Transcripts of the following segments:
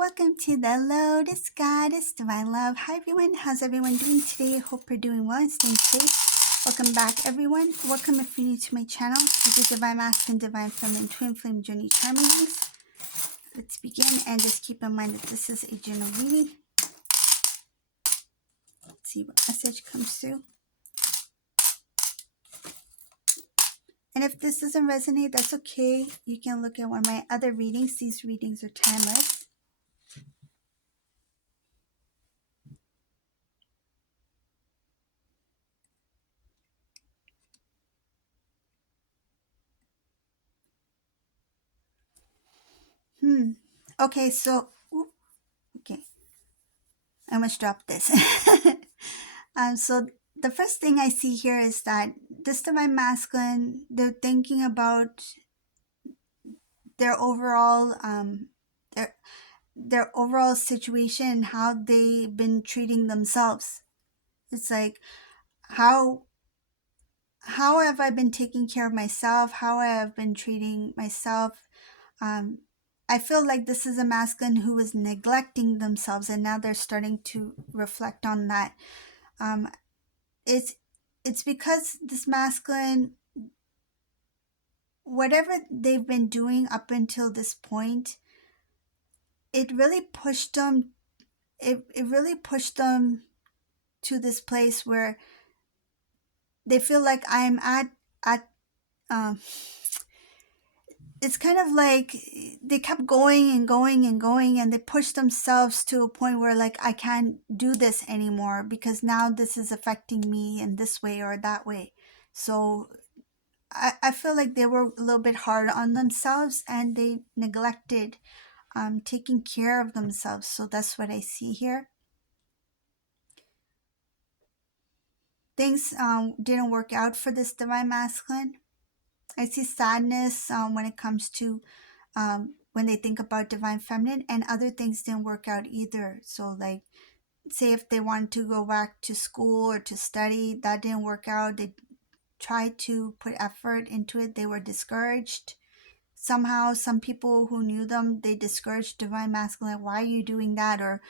Welcome to the Lotus Goddess Divine Love. Hi everyone, how's everyone doing today? Hope you're doing well and staying safe. Welcome back everyone. Welcome if you're new to my channel. This is Divine Masculine, Divine Feminine, Twin Flame Journey Charm Readings. Let's begin and just keep in mind that this is a general reading. Let's see what message comes through. And if this doesn't resonate, that's okay. You can look at one of my other readings. These readings are timeless. Okay, so okay, I must drop this. So the first thing I see here is that this Divine Masculine, they're thinking about their overall their overall situation and how they've been treating themselves. It's like how have I been taking care of myself? How I have been treating myself? I feel like this is a masculine who was neglecting themselves, and now they're starting to reflect on that. It's because this masculine, whatever they've been doing up until this point, it really pushed them. It really pushed them to this place where they feel like I'm at it's kind of like they kept going and going and going, and they pushed themselves to a point where like I can't do this anymore because now this is affecting me in this way or that way. So I feel like they were a little bit hard on themselves and they neglected taking care of themselves. So that's what I see here. Things didn't work out for this Divine Masculine. I see sadness when it comes to when they think about Divine Feminine, and other things didn't work out either. So like, say if they wanted to go back to school or to study, that didn't work out. They tried to put effort into it. They were discouraged. Somehow, some people who knew them, they discouraged Divine Masculine. Like, why are you doing that? Or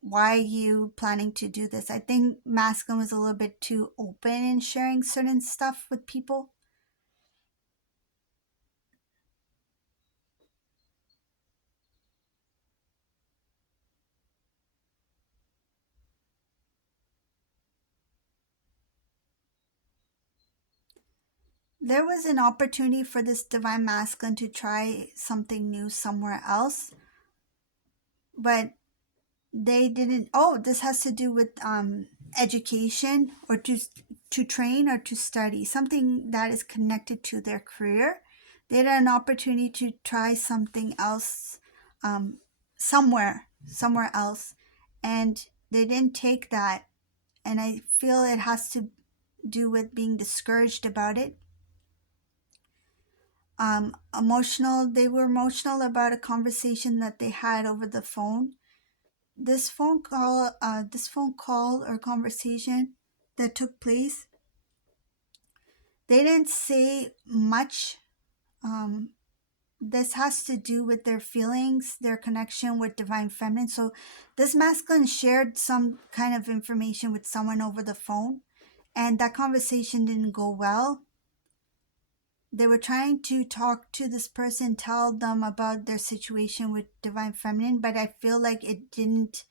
why are you planning to do this? I think Masculine was a little bit too open in sharing certain stuff with people. There was an opportunity for this Divine Masculine to try something new somewhere else, but they didn't. Oh, this has to do with education, or to train or to study, something that is connected to their career. They had an opportunity to try something else, somewhere else, and they didn't take that. And I feel it has to do with being discouraged about it. Emotional. They were emotional about a conversation that they had over the phone. This phone call or conversation that took place, they didn't say much. This has to do with their feelings, their connection with Divine Feminine. So this masculine shared some kind of information with someone over the phone, and that conversation didn't go well. They were trying to talk to this person, tell them about their situation with Divine Feminine, but I feel like it didn't.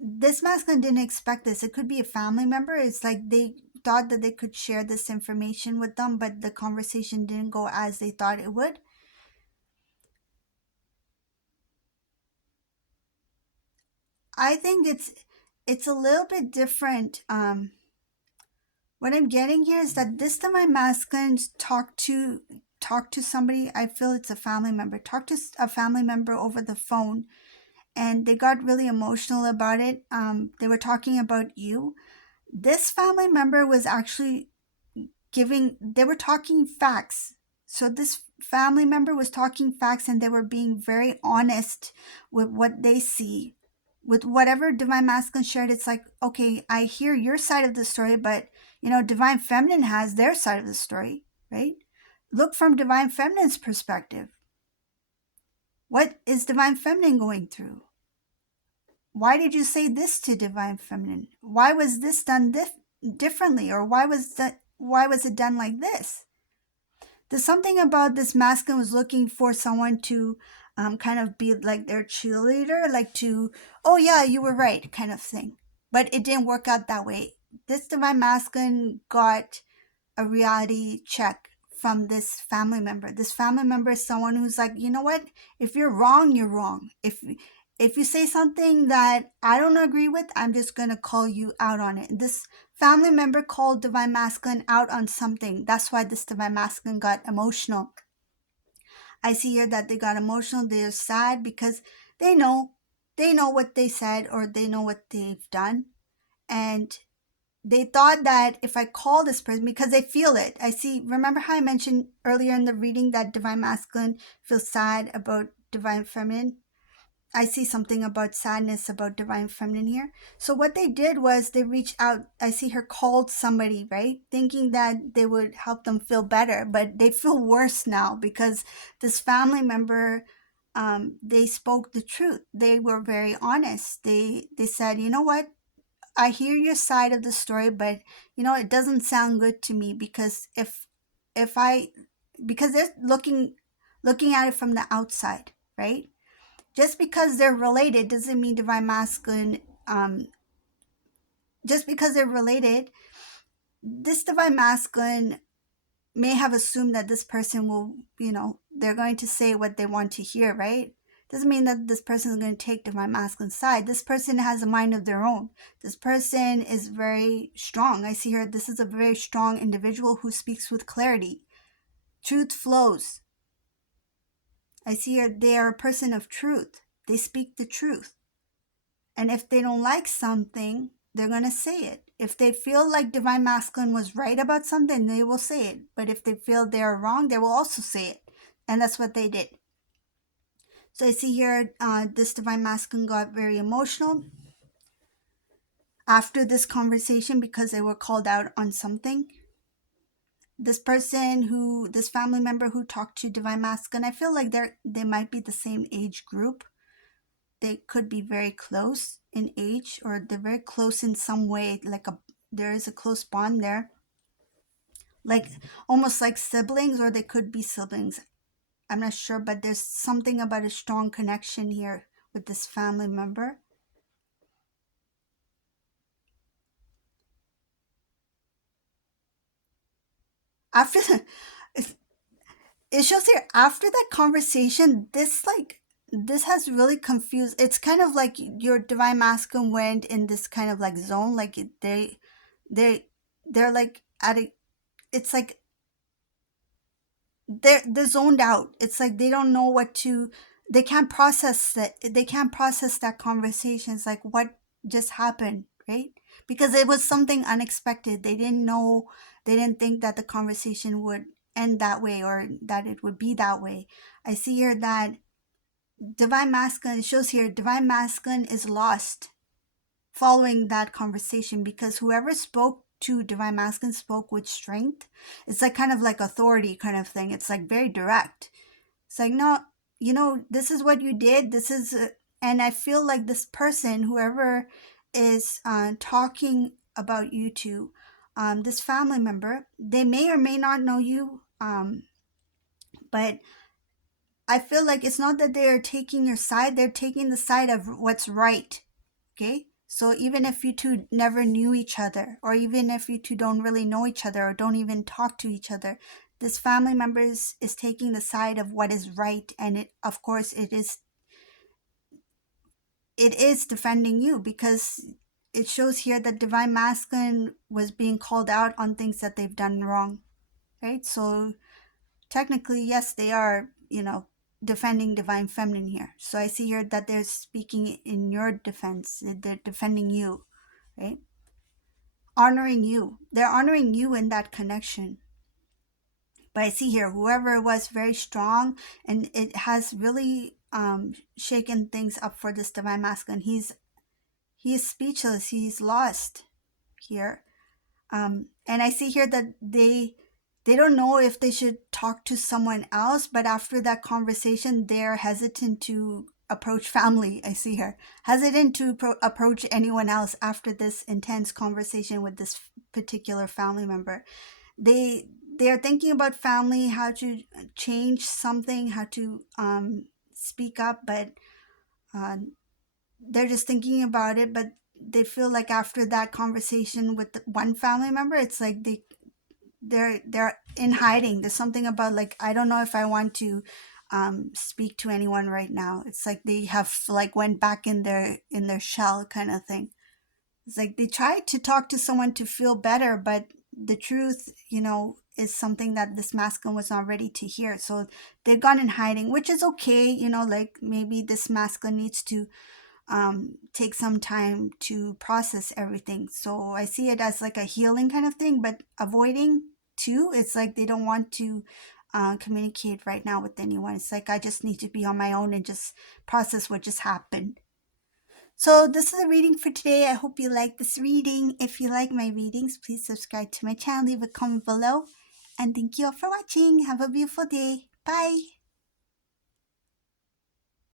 This masculine didn't expect this. It could be a family member. It's like they thought that they could share this information with them, but the conversation didn't go as they thought it would. I think it's a little bit different. What I'm getting here is that this time my masculine talk to somebody. I feel it's a family member. Talk to a family member over the phone, and they got really emotional about it. They were talking about you. This family member was actually they were talking facts. So this family member was talking facts, and they were being very honest with what they see. With whatever Divine Masculine shared, it's like, okay, I hear your side of the story, but Divine Feminine has their side of the story, right? Look from Divine Feminine's perspective. What is divine feminine going through? Why did you say this to divine feminine? Why was this done differently, or why was it done like this? There's something about this masculine was looking for someone to kind of be like their cheerleader, like to, oh yeah, you were right, kind of thing. But it didn't work out that way. This divine masculine got a reality check from this family member. This family member is someone who's like, you know what? If you're wrong, you're wrong. If you say something that I don't agree with, I'm just gonna call you out on it. This family member called divine masculine out on something. That's why this divine masculine got emotional. I see here that they got emotional. They're sad because they know they know what they said, or they know what they've done, and they thought that if I call this person, because they feel it. I see, remember how I mentioned earlier in the reading that divine masculine feels sad about divine feminine? I see something about sadness about divine feminine here. So what they did was they reached out. I see her called somebody, right? Thinking that they would help them feel better, but they feel worse now because this family member, they spoke the truth. They were very honest. They said, you know what? I hear your side of the story, but you know, it doesn't sound good to me because if I because they're looking at it from the outside, right? Just because they're related doesn't mean divine masculine. Just because they're related, this divine masculine may have assumed that this person will, they're going to say what they want to hear, right? Doesn't mean that this person is going to take divine masculine side. This person has a mind of their own. This person is very strong. I see here, this is a very strong individual who speaks with clarity. Truth flows. I see here, they are a person of truth. They speak the truth. And if they don't like something, they're going to say it. If they feel like divine masculine was right about something, they will say it. But if they feel they are wrong, they will also say it. And that's what they did. So I see here, this divine masculine got very emotional after this conversation because they were called out on something. This family member who talked to divine masculine, I feel like they might be the same age group. They could be very close in age, or they're very close in some way, there is a close bond there, like almost like siblings, or they could be siblings. I'm not sure, but there's something about a strong connection here with this family member. After it shows here, after that conversation, this has really confused. It's kind of like your divine masculine went in this kind of like zone, like they they're like at a, it's like they're zoned out. It's like they don't know what to, they can't process it. They can't process that conversation. It's like, what just happened, right? Because it was something unexpected. They didn't know, they didn't think that the conversation would end that way, or that it would be that way. I see here that divine masculine, it shows here divine masculine is lost following that conversation, because whoever spoke to divine masculine spoke with strength. It's like kind of like authority kind of thing. It's like very direct. It's like, no, this is what you did. This is and I feel like this person, whoever is talking about you to, this family member, they may or may not know you, but I feel like it's not that they're taking your side, they're taking the side of what's right. Okay? So even if you two never knew each other, or even if you two don't really know each other, or don't even talk to each other, this family member is taking the side of what is right, and it, of course, it is defending you, because it shows here that divine masculine was being called out on things that they've done wrong, right? So technically, yes, they are, defending divine feminine here. So I see here that they're speaking in your defense. They're defending you, right? Honoring you. They're honoring you in that connection. But I see here, whoever was very strong, and it has really shaken things up for this divine masculine. He is speechless. He's lost here. And I see here that they they don't know if they should talk to someone else, but after that conversation, they're hesitant to approach family. I see her hesitant to approach anyone else after this intense conversation with this particular family member. They they're thinking about family, how to change something, how to speak up, but uh, they're just thinking about it. But they feel like after that conversation with the one family member, it's like they're in hiding. There's something about like, I don't know if I want to speak to anyone right now. It's like they have like went back in their shell kind of thing. It's like they tried to talk to someone to feel better, but the truth, is something that this masculine was not ready to hear. So they've gone in hiding, which is okay. Like maybe this masculine needs to take some time to process everything. So I see it as like a healing kind of thing, but avoiding too. It's like they don't want to communicate right now with anyone. It's like I just need to be on my own and just process what just happened. So this is a reading for today. I hope you like this reading. If you like my readings, please subscribe to my channel, leave a comment below. And thank you all for watching. Have a beautiful day. Bye.